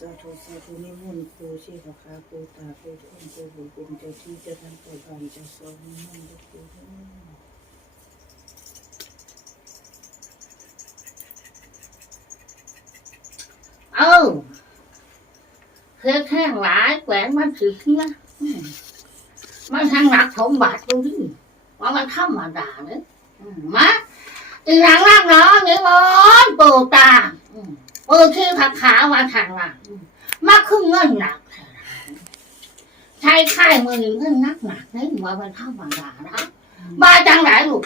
สาธุสาธุนิมนต์ครูชีพคาครูตาครูทนครูบุญคุณเจ้าที่เจ้าทางเจ้าบ้านเจ้าสองนิมนต์ครูเด้อเออเพื่อแข้งหลายแหวนมันถือเนี้ยมันทางหลักสมบัติดูดิว่ามันธรรมดาเนี่ยอืมมา อีหลังล่างเนาะนี่มอนปูตาปูที่ผักขาว่าทางล่างมาขึ้นเงินหนักใช่ค่ายมือหนึ่งเงินนักหนักนี่ว่ามันธรรมดานะมาจังไหนลูก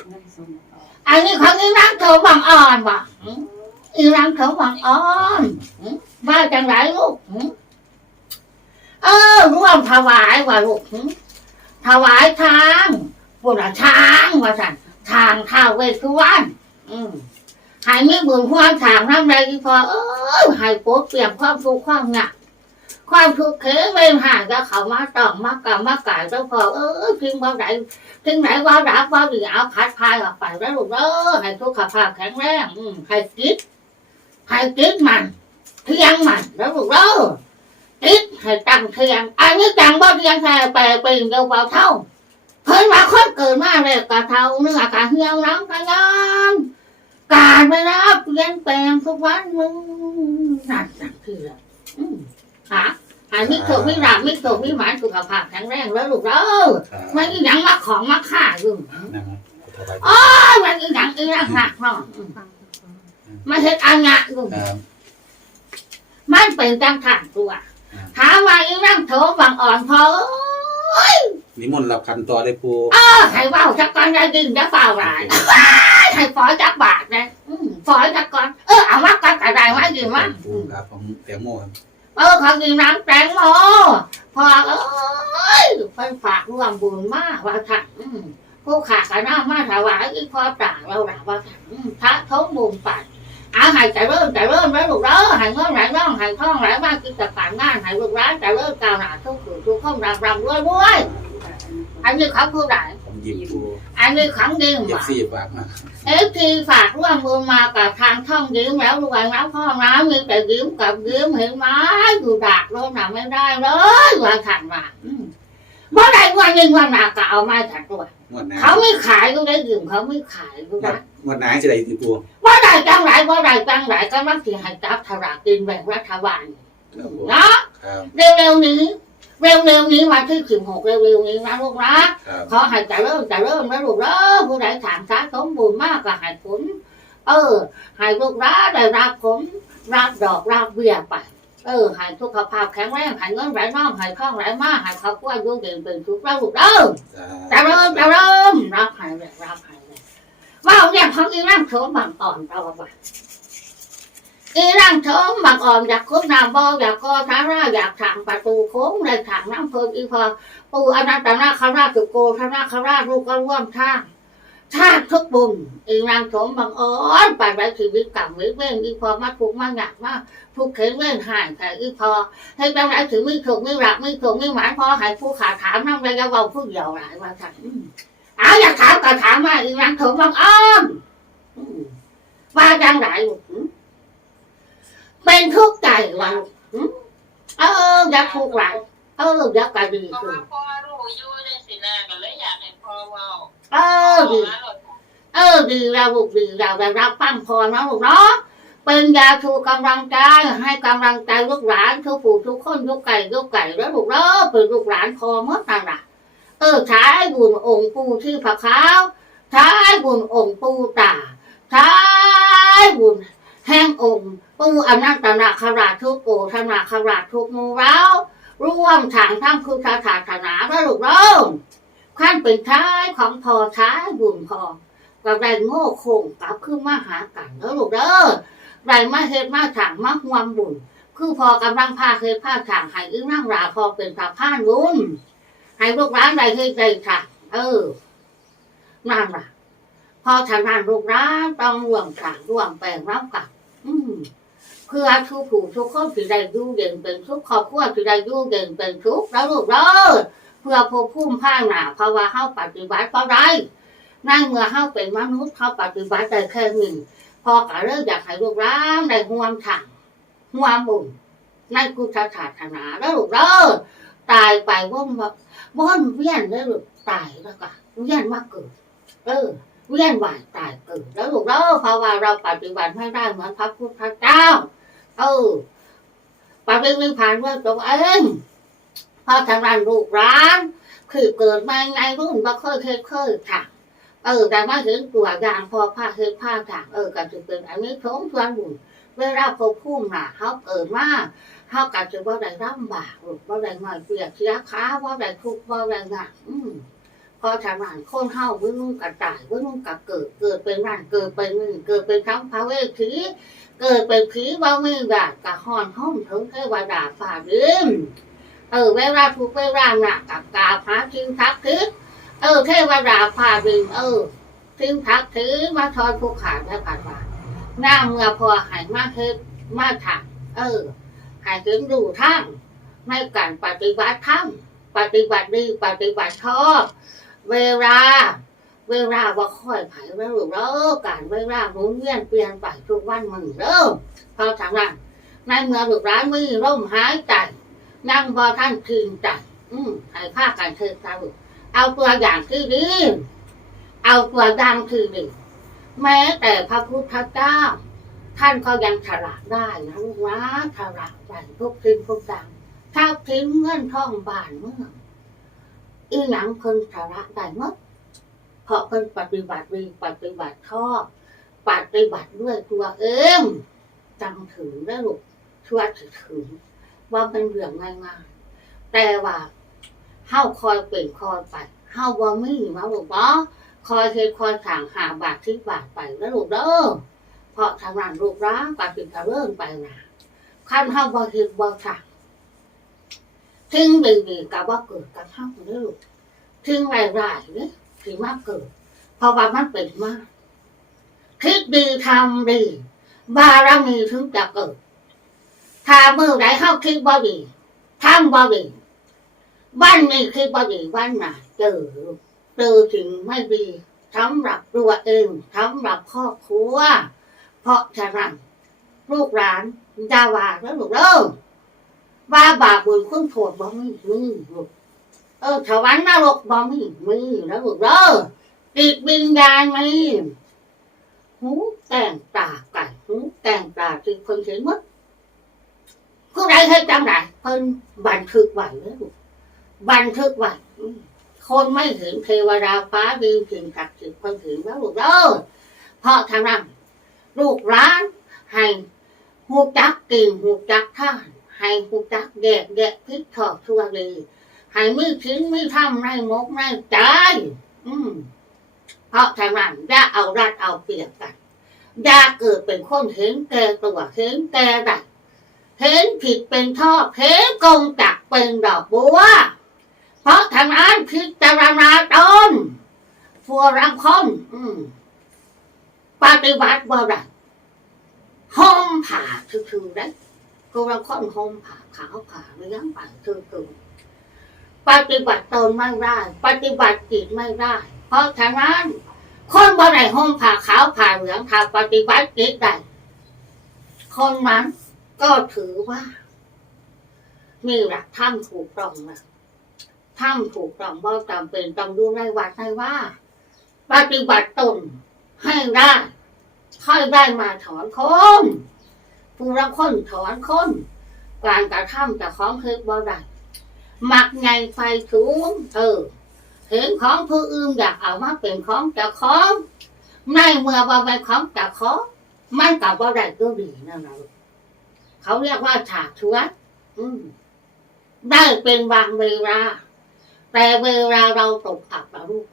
อันนี้ของอีรังเถาบังอ่อนว่ะอีรังเถาบังอ่อนมาจังไรลูกอืมเออร่วมถวายว่ะลูกถวายทางปุ่นช้างว่าสั่นทางท้าวเวสุวรรณ อืมให้มีบุญความทางน้ำใดอีพอเออให้โปรเปลี่ยนความสุขความหนักความทุกข์เขเวนห่างก็เขามาต้องมากรรมมากายเจ้าพอเออทิ้งบ่ได้ถึงไหนว่ารักว่าดีเอาพัดพายออกไปแล้วลูกเด้อให้สุกขภาพแข็งแรงอืมให้กิดให้กิดมันเที่ยงมันแล้วลูกเด้อกิดให้ตั้งเที่ยงอันนี้จังบ่เที่ยงแค่แปลเป็นเดียวเบาเท่าเพิ่นว่าคนเกิดมาเลยกระเท่าเนื้อกะเหี่ยวน้ำกะยอน การไปรับเปลี่ยนแปลงทุกวันมึงนั่นนั่นคืออะไรอืมฮะอันนี้ถูกไม่รับไม่ถูกไม่หมายสุขภาพแข็งแรงแล้วลูกเด้อครับมันอีหยังมาของมาฆ่าอยู่นั่งนะถวายอ้ยมันอีหยังอีหยังหักเนาะอืมมาเฮ็ดอังะอยู่ครับมันเป็นจังขันตัวถามว่าอีนั่งโถบางอ่อนพอเอ้ยนิมนต์รับคันต่อได้ปูเออให้เว้าจักก่อนได้ดินจะเปล่าหลาย ให้ฝอยจักบาทนะอืมฝอยจักก่อน เออเอามากันกระไดมาดีมั้ยปูครับของแตงโมครับเออเขากินน้ำแตงโมพอเอ้ยเพิ่นฝากร่วมบุญมากว่าค่ะอืมผู้ขากันน้ามาถวายอีพ่อต่างเราหลัว่าค่ะอืมพระทบบุญปัดเอาใหายใจเริ่มใจเริ่มแล้วลูกเด้อใหายเงินไหลน้องใหายท่องไหลมากินแต่ผ่านงานใหายลูกร้านใจเริ่มกาวหนาทุกข์ทุกข์ข้องรำรำรวยรวยอันนี้เขาผู้ใดผมยิ้มปู อันนี้ขังดิมเจ็บว่ะ ซี่ฝากมาเอฟทีฝากร่วมมือมากับทางท่องยิ้มแล้วรวยน้ำพ่อน้ำมีแต่ยิ้มกับยิ้มเห็นไหมอยู่ดักรถหนาไม่ได้เลยว่าขันว่าอืมเมื่อไรวันหนึ่งวันหนาก็เอาไม้ขันตัวงวดหน้าเขาไม่ขายก็ได้ยืมเขาไม่ขายก็งวดได้งวดหน้าจะได้ตีปูว่าได้จังไรว่าได้จังไรก็มักสิให้จับถลากกินแบ่งรัฐบาลครับปูเนาะครับเร็วๆนี้ เร็วๆนี้วันที่สิบหกเร็วๆนี้นะลูกนะขอให้เจะเริ่มจะเริ่มนะลูกเด้อผู้ใดถามสาสมบูรณ์มากก็ให้ผลเออให้ลูกร้าได้รับผลรับดอกรับเบี้ยไปเออให้สุขภาพแข็งแรงให้เงินไหลน้องให้ทองไหลมาให้เขากล้วยยุ่งเด่นเป็นทุกข์แล้วลูกเด้อจะเริ่มจะเริ่มรับให้เลยรับให้เลยว่าเอาเนี่ยของอีร่างโถมบางอ่อนเราว่า อีร่างโถมบางอ่อนอยากคุบน้ำบ่ออยากกอทาราอยากถางประตูโค้งในถางน้ำเพิ่มอีพอปูอนันตนาคราชสุโกธนาคราชลูกก็ร่วมทางชาติทุกบุญอีนางสมบังอ่อนไปไปชีวิตกรรมวิเว้นอีพอมาทุกมาหนักมากทุกเข็นเว้นหายแต่อีพอให้จังไรถือไม่ถูกไม่หลักไม่ถูกไม่หมายพอใหายผู้ขาถามนั่งระยะเบาผู้เดียวหลายว่าฉันอืมเอาอยากถามก็ถามมาอีนางสมบังอ่อนอืมว่าจังไรลูก เป็นทุกข์ใจว่าลูกอืมเอออยากทุกข์ไรเอออยากกระดีเพราะขึ้นว่าพ่อรู้อยู่ในสินาก็เลยอยากให้พ่อเว้าเออดีเออดีเราลูกดีเราได้รับปั้งพรนะลูกเนาะเป็นยาชูกำลังใจให้กำลังใจลูกหลานทุกผู้ทุกคนทุกไก่ทุกไก่แล้วลูกเนาะเป็นลูกหลานพอเมื่อต่างละเออใช้บุญองค์ปูที่ผักขาวใช้บุญองค์ปูตาใช้บุญแห่งองค์ ปูอำนันตนาคราทุกโกธนาคราทุกมูเราร่วมทางทั้งพุทธศาสนาแล้วลูกเนาะขั้นเป็นท้ายของพอใช้บุญพอก็ได้โง่โคงกลับขึ้นมาหากันแล้วลูกเด้อได้มาเฮ็ดมาถางมาหวมบุญ คือพอกำลังพาเคยพาถางให้อึ้งนั่งราพอเป็นพาพานบุญให้ลูกร้านได้เฮ็ดได้ค่ะเออนั่นล่ะพอทางด้านลูกร้านต้องร่วมถางร่วมแปลงรับกับ เพื่อทุกผู้ทุกคนที่ได้ยู่เด่นเป็นทุกครอบครัวที่ได้ยู่เด่นเป็นทุกแล้วลูกเด้อเพื่อภพภูมิภาคหนาภาวะเฮาปฏิบัติก็ได้นั่งเมื่อเข้าเป็นมนุษย์เข้าปฏิบัติได้แค่หนึ่งพอก็เริ่มอยากให้ลูกร้านได้ห่วมถังห่วมบุญในกุศศาสนาแล้วลูกเด้อตายไปว่นแบบว่นเวียนแล้วลูกตายแล้วก็เวียนมาเกิดเออเวียนว่ายตายเกิดแล้วลูกเด้อเพราะว่าเราปฏิบัติไม่ได้เหมือนพระพุทธเจ้า เออปฏิบัติผ่านว่าตัวเองพราะทางด้านลูกร้าน คือเกิดมาในรุ่นบ่เคยเคยเคยค่ะ เออแต่มาถึงตัวอย่างพอผ้าเคยผ้าค่ะ เออก็จะเป็นอันนี้ท้องส่วนบุญเวลาพบพุ่มน่ะเขาเกิดมาเขาก็จะว่าได้ร่ำบากว่าได้ง่อยเปียกเสียขาว่าได้ทุกข์ว่าได้หนักอืม พอทางด้านคนเฮาวิ่งนุ่งกระต่ายวิ่งนุ่งกระเกิด เกิดเป็นร่างเกิดเป็นมือเกิดเป็นทั้งพระเวทีเกิดเป็นผีว่าไม่บาดกะหอนห้องถึงเทวดาฝ่าดินเออเวลาทุกเวลาหนักกับกาพระทิ้งทักทิศเออเทวดาฝ่าดินเออทิ้งทักทิศมาทอนผู้ขาดและผ่านว่าหน้าเมื่อพอหายมาเฮ็ดมาถักเออหายถึงดูทั้งในการปฏิบัติธรรมปฏิบัติดีปฏิบัติชอบ เวลา เวลาว่าค่อยไผ่แล้วลูกเด้อการเวลาหมุนเวียนเปลี่ยนไปทุกวันมึงเด้อเพราะทางนั้นในเมื่อลูกร้านมีร่มหายใจนั่งพอท่านคืนใจอืมให้ผ้ากันเชิญตาลูกเอาตัวอย่างที่ดีเอาตัวอย่างที่ดีแม้แต่พระพุทธเจ้า ท่านก็ยังฉลาดได้นะลูกนะฉลาดได้ทุกสิ่งทุกอย่างถ้าทิ้งเงินทองบานเมื่อ อีหนังคนฉลาดได้หมดเพราะเพิ่นปฏิบัติดีปฏิบัติชอบปฏิบัติด้วยตัวเองจำถึงได้ลูกชั่วถึงว่าเป็นเรื่องง่ายๆแต่ว่าเฮาคอยเป็นคอยไปเฮาบ่มีมาลูกบ่คอยเฮ็ดคอยสั่งหาบาทที่บาทไปแล้วลูกเด้อเพราะทางนั้นลูกร้างปฏิบัติเริ่มไปนะคันเฮาบ่เฮ็ดบ่สั่ง ถึงดีๆก็บ่เกิดกับเฮาเด้อลูกถึงรายๆเด้อถึงมากเกิด เพราะว่ามันเป็นมากคิดดีทำดี บารมีถึงจะเกิด ถ้าเมื่อไหรเข้าคิดบ่ดีทำบ่ดีบ้านนี้คิดบ่ดีบ้านหนเจอเจอถึงไม่ดีสำหรับตัวเองสำหรับครอบครัว เพราะฉะนั้นลูกหลานดาว่าแล้วลูกเด้อ ว่าบาปบุญคุณโทษบ่มีมีลูกเออถวันนรกบ่มีมีแล้วลูกเด้อติดวิญญาณมีหูแต่งตาไก่หูแต่งตาจึงคนเห็นหมดผู้ใดเคยจำได้เพิ่นบันทึกไว้แล้วลูกบันทึกไว้คนไม่เห็นเทวดาฟ้าดินถึงศักดิ์สิทธิ์เพิ่นเห็นแล้วลูกเด้อเพราะทางนั้นลูกร้านให้หูจักกินหูจักท่าน ให้หูจักแยกแยะพิษถอกชั่วดีให้มือถึงมือทำในมกในใจอืมเพราะฉะนั้นอย่าเอารัดเอาเปรียบกันอย่าเกิดเป็นคนเห็นแก่ตัวเห็นแก่ใดเห็นผิดเป็นทอบเห็นกงจักเป็นดอกบัว เพราะทางนั้นพิจารณาตนฟัวรังคมอืมปฏิบัติว่าไรห้องผ่าคือๆได้ กูรังคมห้องผ่าขาวผ่าเลี้ยงไปคือๆปฏิบัติตนไม่ได้ ปฏิบัติจิตไม่ได้ เพราะฉะนั้นคนบ่ได้ห่มผ้าขาวผ้าเหลืองถ้าปฏิบัติจิตได้คนนั้นก็ถือว่า มีหลักธรรมถูกต้องนะธรรมถูกต้องบ่จำเป็นต้องดูในวัดในว่า ปฏิบัติตนให้ได้ค่อยได้มาถอนคน ผู้รับคนถอนคนการกระทำจะของคือบ่ได้มักไงไฟสูงเออเห็นของผู้อื่นอยากเอามาเป็นของเจ้าของในเมื่อว่เป็นของเจ้าของมันกับว่ได้ก็ดีนั่นแหละเขาเรียกว่าฉากชวดอืมได้เป็นบางเวลาแต่เวลาเราตกอับนะลูก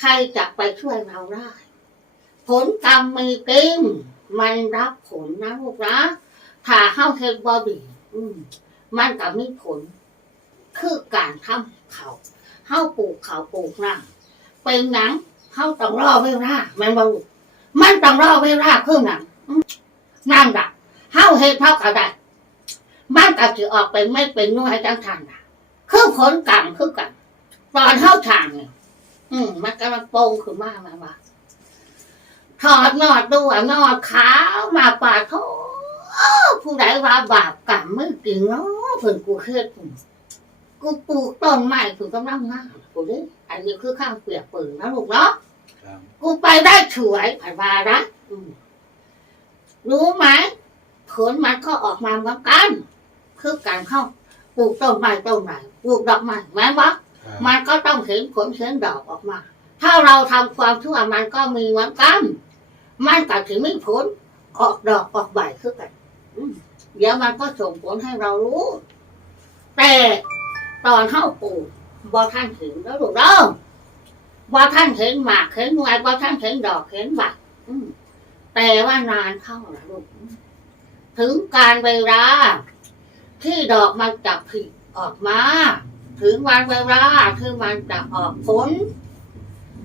ใครจะไปช่วยเราได้ ผลกรรมมีจริง มันรับผลนะลูกนะถ้าเข้าเทบอดีอืมมันก็มีผล คือการทำเขาเฮาปลูกเขาปลูกนาเป็นหนังเฮาต้องรอเวลามันบ่ลูกมันต้องรอเวลาคือหนังนั่นล่ะเฮาเฮดเท่ากับได้มันก็สิออกไปไม่เป็นหน่วยจังทันนะคือผลกรรมคือกันตอนเฮาทางเนี่ยอืมมันกำลังโป่งขึ้นมามาว่า ถอดนอดดูอะนอดขาวมาปาดโถผผู้ใดว่าบาปกรรมมึงจริงเนาะเพิ่นกูเฮ็ดกูปลูกต้นไม้ถึงกำลังงามกูเด้อันนี้คือข้างเปรียกเปิงนะลูกเนาะครับกูไปได้ถวยผ่านมาละอืมรู้ไหมผลมันก็ออกมาเหมือนกัน คือการเข้าปลูกต้นไม้ต้นไหนปลูกดอกไม้แม้ว่าครับมันก็ต้องเห็นผลเห็นดอกออกมา ถ้าเราทำความชั่วมันก็มีเหมือนกัน มันก็ถึงไม่ผลออกดอกออกใบคือกันเดี๋ยวมันก็ส่งผลให้เรารู้ แต่ตอนเข้าปลูกบอท่านถึงแล้วถูกต้องบอท่านเห็นหมากเห็นหน่วยบอท่านเห็นดอกเห็นใบแต่ว่านานเข้านะลูกถึงการเวลา ที่ดอกมันจะผลิออกมา ถึงวันเวลาที่มันจะออกผล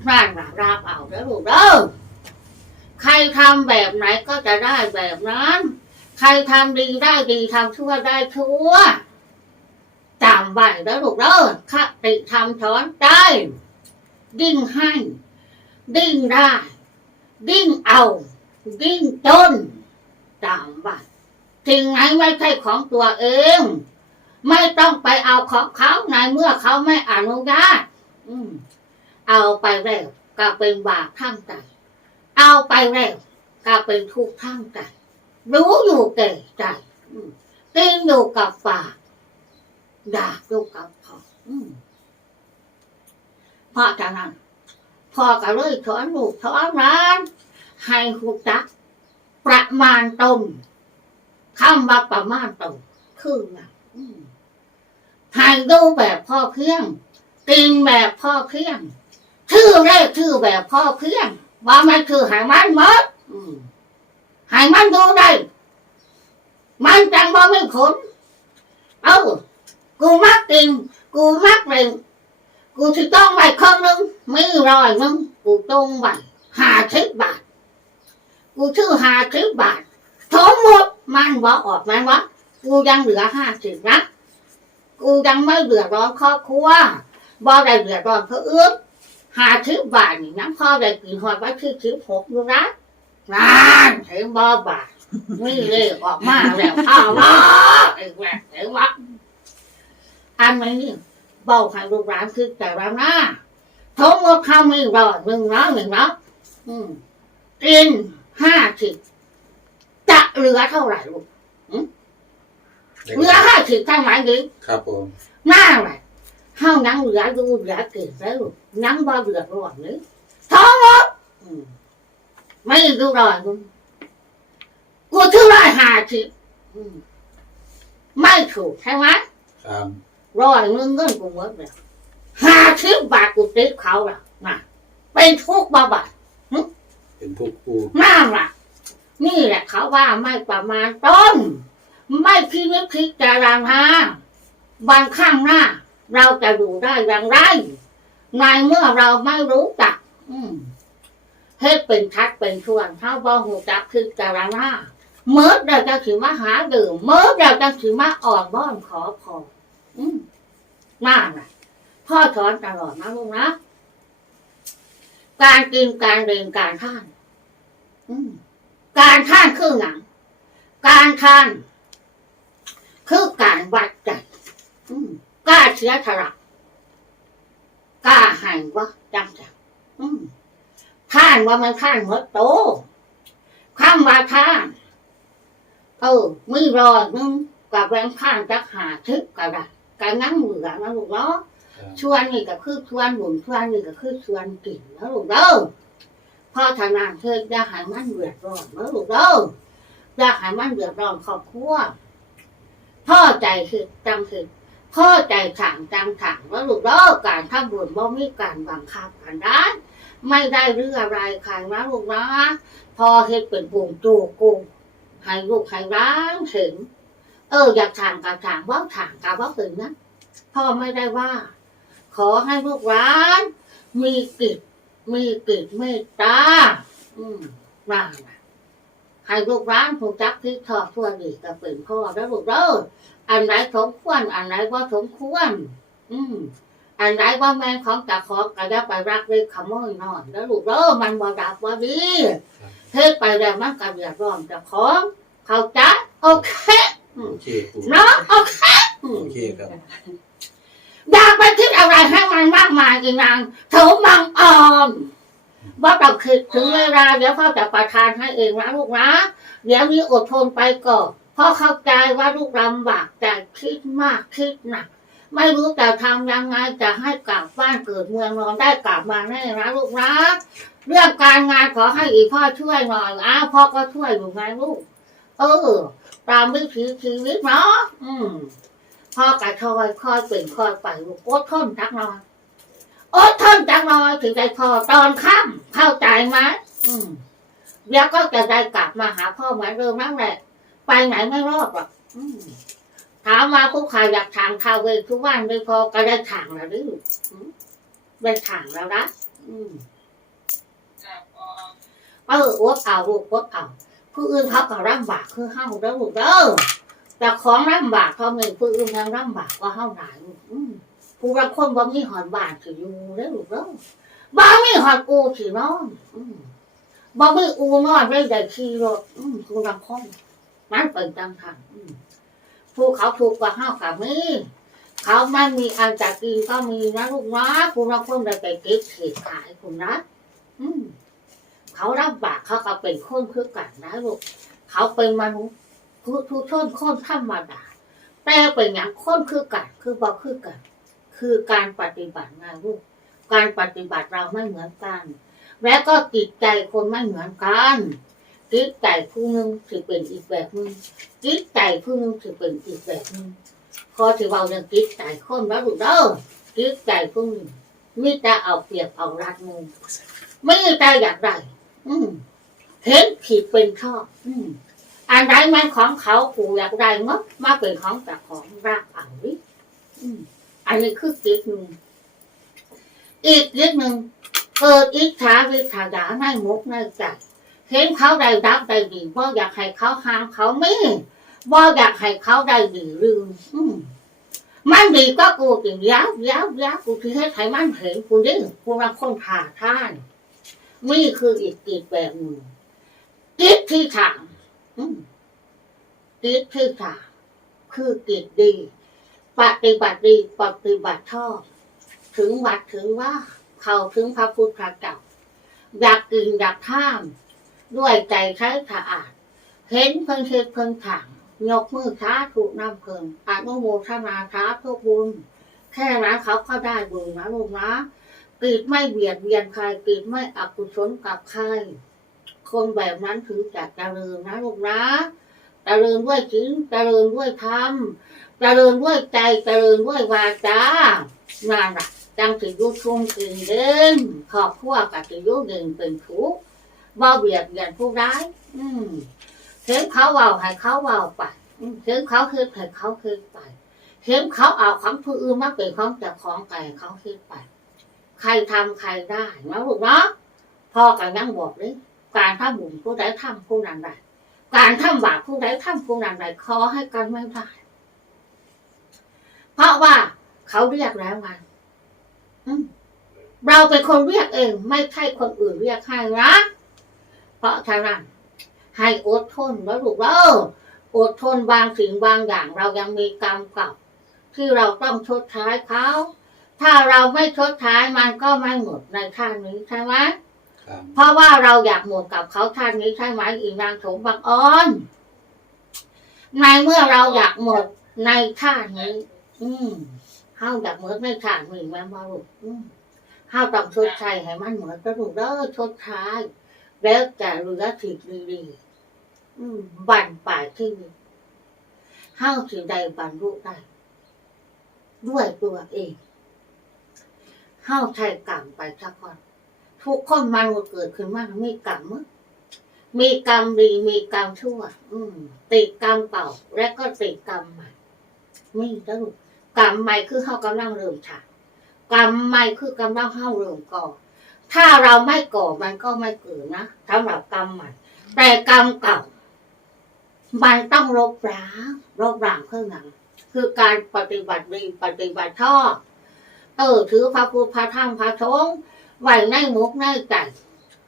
นั่นนะราบเอาแล้วลูกเด้อ ใครทำแบบไหนก็จะได้แบบนั้น ใครทำดีได้ดีทำชั่วได้ชั่วจำไว้แล้วลูกเด้อคติทำถอนได้ดิ้งให้ ดิ้งได้ ดิ้งเอา ดิ้งจนจำไว้สิ่งไหนไม่ใช่ของตัวเอง ไม่ต้องไปเอาของเขาในเมื่อเขาไม่อนุญาตอืมเอาไปแล้วก็เป็นบาปทั้งใจ เอาไปแล้วก็เป็นทุกข์ทั้งใจรู้อยู่แก่ใจอืมกินอยู่กับปากอยากอยู่กับคออืมเพราะฉะนั้นพ่อก็เลยสอนลูกสอนร้านให้หูจัก ประมาณตรงคำว่าประมาณตรงคืออืมให้ดูแบบพ่อเพียงกินแบบพ่อเพียงชื่อแรกชื่อแบบพ่อเพียง ว่ามันคือใหายมันหมดอืมใหายมันดูได้ มันจังบ่ไม่ขนเอ้ากูมักกินกูมักเล่นกูที่ต้องไว้ครึ่งนึงไม่ร้อยนึงกูต้องไว้ห้าสิบบาท กูชื่อห้าสิบบาททั้งหมดมันบ่ออกมันวะกูยังเหลือห้าสิบนะกูยังไม่เดือดร้อนครอบครัวบ่ได้เดือดร้อนเขาเอื้อ หาชิบบาทนี่น้ำพ่อได้กินหอยไว้ที่ชิบหกอยู่นะนานถึงบ่บาทนี่เลยออกมาแล้วข้าวว่าอีกแล้วเห็นวะอันนี้เบาให้ลูกหลานคือแต่ละหน้าทั้งหมดข้าวมีรอดหนึ่งเนาะหนึ่งเนาะอืมกินห้าสิบจะเหลือเท่าไหร่ลูกเหลือห้าสิบเท่าไหร่ดิครับผมหน้าแหละเฮานังเหลือดูเหลือเกินแล้ว นังบ่เหลือร้อนเลยท้องหมดอืมไม่ดูร้อนมึงกูชื่อร้อยห้าสิบอืมไม่ถูกใช่ไหมครับร้อยเงินเงินกูหมดแล้วห้าสิบบาทกูติดเขาละน่ะเป็นทุกข์บาบาทเป็นทุกปูนั่นล่ะ นี่แหละเขาว่าไม่ประมาณต้น ไม่คิดนึกคิดจารณาวันข้างหน้า เราจะดูได้อย่างไร ในเมื่อเราไม่รู้จักอืมเฮ็ดเป็นทัดเป็นชวนเท่าบ่หูจักคือจารณาเมื่อเราจะถือมาหาดื่มเมื่อเราจะถือมาอ่อนบ้อนขอพออืมน่าน่ะพ่อสอนตลอดนะลูกนะการกินการเรียนการท่านอืมการท่านคือหนัง การท่าน คือการวัดใจอืมกล้าเสียสละก ล้าให้ว่าจังจังอืมท่านว่ามันท่านหมดโตคำว่าท่าน เออไม่รอนึงกับแรงท่านจักหาทึกก็ได้การนั่งมือกันนะลูกเนาะครับชวนนี่ก็คือชวนบุญชวนนี่ก็คือชวนกินนะลูกเด้อพ่อทนานเธออย่าให้มันเดือดร้อนนะลูกเด้ออย่าให้มันเดือดร้อนครอบครัวพ่อใจคือจังคือ พ่อใจสั่งจังสั่งนะลูกเด้อการทำบุญบ่มีการบังคับกันได้ไม่ได้เรื่องอะไรใครนะลูกนะพอเฮ็ดเป็นปุ่งจูกุงให้ลูกให้ร้านถึงเอออยากถางกับถางว่าถางกับว่าถึงนะพ่อไม่ได้ว่า ขอให้ลูกร้าน มีกิจมีกิจเมตตาอืมว่านะให้ลูกร้านผูกจักที่ทอดทั่วดีกับเป็นพ่อแล้วลูกเด้ออันไหนสมควร อันไหนว่าสมควร อืมอันไหนว่าแม่นของจะขอกระยับไปรักเลยขโมยนอนแล้วลูกเด้อมันบ่ดับว่าดีเฮ็ดไปแล้วมันก็เดือดร้อนเจะของเข้าใจโอเคเคปูเนาะโอเคอืมโอเคครับอยากไปคิดอะไรให้มันมากมายอีนางโถมังอ่อนว่าต้องคิดถึงเวลาเดี๋ยวพ่อจะประทานให้เองนะลูกนะเดี๋ยวนี้อดทนไปก่อน เพ่อเข้าใจว่าลูกลำบากแต่คิดมากคิดหนักไม่รู้จะทำยังไงจะให้กลับบ้านเกิดเมืองนอนได้กลับมาแน่นะลูกนะเรื่องการงานขอให้อีพ่อช่วยหน่อยอ้าวพ่อก็ช่วยอยู่ไงลูก เออ ตามวิถีชีวิตเนาะอืมพ่อกระทอยคอยเป็นคอยไปลูกอดทนจักหน่อยอดทนจักหน่อยถึงได้พอตอนค่ำเข้าใจไหมอืมเดี๋ยวก็จะได้กลับมาหาพ่อเหมือนเดิมนั่นแหละ ไปไหนไม่รอดหรอกอืมถามมาผู้ขายอยากทางคาเวทุกวันไม่พอก็ได้ทางแล้วดิอืมได้ทางแล้วนะอืมจ้ะพอเอออวดเอาลูกอวดเอาผู้อื่นเขาก็ร่ำบากคือเฮาเด้อลูกเด้อแต่ของร่ำบากเขาไม่ผู้อื่นทางร่ำบากกว่าเฮาหลายลูกอืมผู้รักคนบ่มีหอนบานสิอยู่เด้อลูกเด้อบ่มีหอนอูสินอนอืมบ่มีอูนอนไม่ได้ขี่รถอืมผู้รักคน มันเป็นจังทันอืมผู้เขาถูกกว่าเฮากับมีเขาไม่มีอันจะกินก็มีนะลูกนะผู้รักคนได้ไปเก็บเศษขายคุณนะอืมเขารับบากเขาก็เป็นคนคือกันนะลูกเขาเป็นมนุษย์ทุทุกชนคนธรรมดาแต่เป็นอย่างคนคือกันคือบอกคือกัน คือการปฏิบัติงานลูกการปฏิบัติเราไม่เหมือนกัน และก็จิตใจคนไม่เหมือนกัน จิตใจผู้หนึงถือเป็นอีกแบบนึงจิตใจผู้หนึงถือเป็นอีกแบบนึงพอถือเราเรื่องจิตใจคนแล้วลูกเด้อจิตใจผู้หนึงมีแต่เอาเปรียบเอารัดมือไม่แต่อยากได้อืมเห็นผิดเป็นชอบอืมอันใดมันของเขาผูอยากได้มั้งมาเป็นของแต่ของรักเอาวิอันนี้คือจิตหนึ่งอีกจิตหนึ่งเกิดอิจฉาวิถาดาในมุกในใจ เห็นเขาได้รับได้ดีบ่อยากให้เขาห้ามเขาไม่บ่อยากให้เขาได้ดีลือมมันดีก็กูติยาวยาวยาวกูที่ให้ใครมันเห็นกูดิกูรักคนผ่าท่านนี่คืออีกกิจแบบหนึ่งกิจที่สามอืมกิจที่สามคือกิจดี ปฏิบัติดีปฏิบัติชอบถึงวัดถึงว่า เขาถึงพระพุทธเจ้าอยากกินอยากท่าม ด้วยใจใช้สะอาด เห็นเพิ่งเช็ดเพิ่งถังยกมือช้าถูกน้ำเพิ่งอนุโมทนาช้าทุกบุญ แค่นั้นเขาก็ได้บุญนะลูกนะกรีดไม่เบียดเบียนใครกรีดไม่อกุศลกับใครคนแบบนั้นถือจะเจริญนะลูกนะเจริญด้วยจิตเจริญด้วยธรรมเจริญด้วยใจเจริญด้วยวาจานั่นแหละจังสิยุชุ่มกินเด่นขอบพวกกับสิยุเด่นเป็นทุกข์ บ่เบียดเบียนผู้ร้าย อืมเห็นเขาเว่าให้เขาเว่าไปอืมเห็นเขาคืนให้เขาคืนไปเห็นเขาเอาของผู้อื่นมาเป็นของแต่ของไก่เขาคืนไป ใครทำใครได้นะลูกเนาะพ่อกันยังบอกเลยการทำบุญผู้ใดทำผู้นั้นได้การทำบาปผู้ใดทำผู้นั้นได้ขอให้กันไม่ได้เพราะว่าเขาเรียกแล้วไงอืมเราเป็นคนเรียกเอง ไม่ใช่คนอื่นเรียกให้นะ เพราะฉะนั้นให้อดทนแล้วลูกเอออดทนบางสิ่งบางอย่าง เรายังมีกรรมเก่าที่เราต้องชดใช้เขาถ้าเราไม่ชดใช้มันก็ไม่หมดในชาตินี้ใช่ไหมครับเพราะว่าเราอยากหมดกับเขาชาตินี้ใช่ไหมอีนางสมบังอ้อนในเมื่อเราอยากหมดในชาตินี้อืมเฮาอยากหมดในชาตินี้แม่มาลูกอืมเฮาต้องชดใช้ให้มันหมดก็ถูกเด้อชดใช้ แล้วจะเหลือสิ่งดีๆอืมบั่นป่ายที่นี่เฮาสิ่งใดบรรลุได้ ด้วยตัวเองเข้าใช้กรรมไปสักคนทุกคนมันเกิดขึ้นมามีกรรมมั้งมีกรรมดีมีกรรมชั่ว อืม ติดกรรมเก่าและก็ติดกรรมใหม่มีแล้วลูกกรรมใหม่คือเข้ากำลังเริ่มฉากกรรมใหม่คือกำลังเข้าเริ่มก่อ ถ้าเราไม่ก่อมันก็ไม่เกิดนะสำหรับกรรมใหม่แต่กรรมเก่า มันต้องลบล้างลบล้างเพื่องหนังคือการปฏิบัติดีปฏิบัติชอบเออถือพระพุทธพระธรรมพระสงฆ์ไว้ในมุกในใจ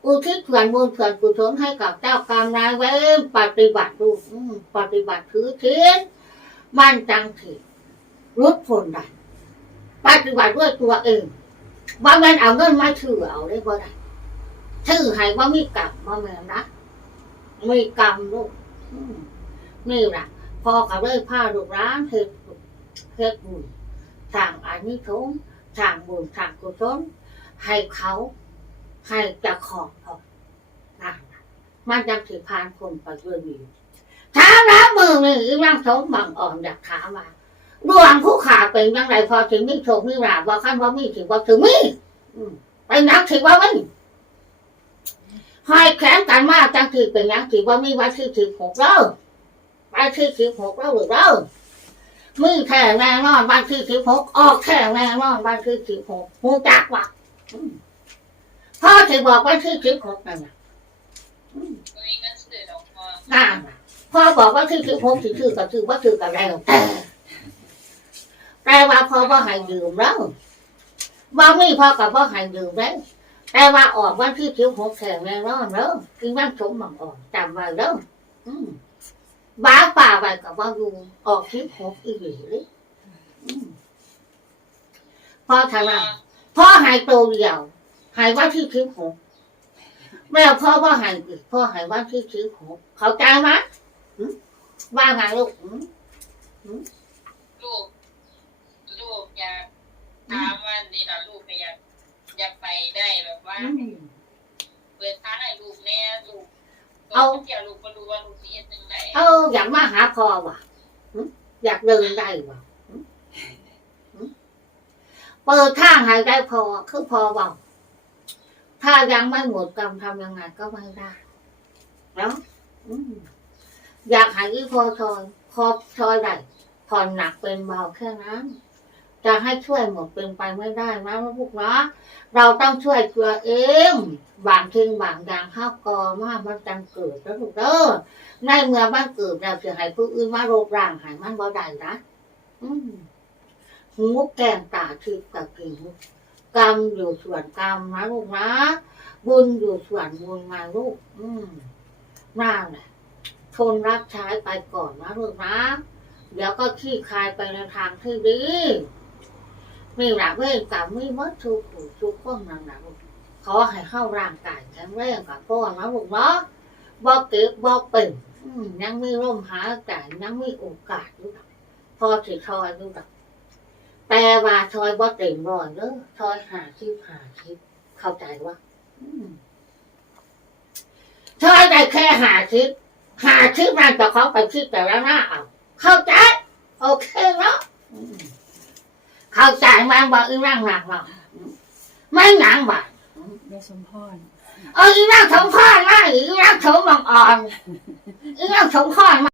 อุทิศเผื่อนบุญเผื่อนกุศลให้กับเจ้ากรรมนายเวรปฏิบัติดูปฏิบัติถือศีลมั่นจังถือรุดพ้นได้ปฏิบัติด้วยตัวเอง ว่าแมันเอาเงินมาถือเอาได้บ่ได้ถือให้ว่ามีกรรมว่าแม่นนะมีกรรมลูกนี่ละพอเขาเลยพาลูกร้านเฮ็ดเฮ็ดบุญสร้างอานิสงส์สร้างบุญสร้างกุศลให้เขาให้จะของพอนะมันจะถือพานคนไปด้วยดีถามแล้วมือนี่ร่างสมบังอ่อนอยากถามมา ดวงผู้ขาเป็นยังไงพอถึงมีโชคมีลาบว่าขั้นว่ามีถึงว่าถึงมีอืมไปนักถึงว่าไม่ให้แข็งกันมากจังถือเป็นยังถือว่ามีวันที่ถือหกแล้ววันที่ถือหกแล้วหรือเปล่ามือแข่แน่นอนวันที่ถือหกออกแข่แน่นอนวันที่ถือหกหูจักว่ะอืมพ่อถือบอกวันที่ถือหกนั่นน่ะไม่มีเงินซื้อดอกพออ่าพ่อบอกว่าที่ถือผมถือถือกับถือว่าถือกับแล้วแต่ แต่ว่าพ่อว่าให้ดื่มแล้วว่ามีพ่อกับว่าให้ดื่มแล้วแต่ว่าออกว่าที่ถือผมแข็งแรงร้อนแล้วคือว่าสมบังออนจำไว้แล้วอืมบ้าป่าไปกับว่าอยู่ออกที่ผมอีหลีเลยอืมพ่อทำไมพ่อใหายตัวเดียวใหายว่าที่ถือผมแม่พ่อว่าหายอีกพ่อหายว่าที่ซื้อของเขาใจไหมว่าไงลูกลูก อยากถามว่านี่ล่ะลูกก็อยากอยากไปได้แบบว่า เปิดทางให้ลูกแน่ลูกเที่ยวลูกก็รู้ว่าลูกสิเฮ็ดจังไดเอออยากมาหาพ่อว่ะหึอยากเดินได้ว่ะหึหึเปิดทางให้ได้พอคือพอบอกถ้ายังไม่หมดกรรมทำยังไงก็ไม่ได้เนาะอืมอยากให้อีพอชอยพอชอยได้ผ่อนหนักเป็นเบาแค่นั้น จะให้ช่วยหมดเป็นไปไม่ได้นะลูกเนาะเราต้องช่วยตัวเองบางทิ้งบางอย่างข้าวกอมากมันจังเกิดแล้วลูกเด้อในเมื่อมันเกิดเราจะให้ผู้อื่นมาโรคร่างหายมันบ่ได้นะหูแก้มตาทิพย์กับผิวกรรมอยู่ส่วนกรรมนะลูกนะบุญอยู่ส่วนบุญมาลูก อืมนั่นแหละทนรับใช้ไปก่อนนะลูกนะเดี๋ยวก็ขี้คายไปในทางที่ดี มีหลักเวรกรรมมีมัดทุกผู้ทุกคนนั่นแหละขอให้เข้าร่างกายแข็งแรงกับพ่อนะลูกเนาะบอกเก็บบอกเป็นยังไมีร่มหาแต่ยังไมีโอกาสอยู่ดอกพอสิทอยอยู่ดอกแต่ว่าทอยบ่เต็มร้อยเด้อทอยหาชิบหาชิบเข้าใจวะอืมทอยได้แค่หาชิบหาชิบนั่นจะเขาไปชิบแต่และหน้าเอาเข้าใจ โอเคเนาะ เข้าใจมันบอกอีร่างหนักเนาะอืมไม่หนังบ่แม่สมพรเอออีร่างสมพรมาอีร่างสมบังอ่อนอีร่างสมพรมา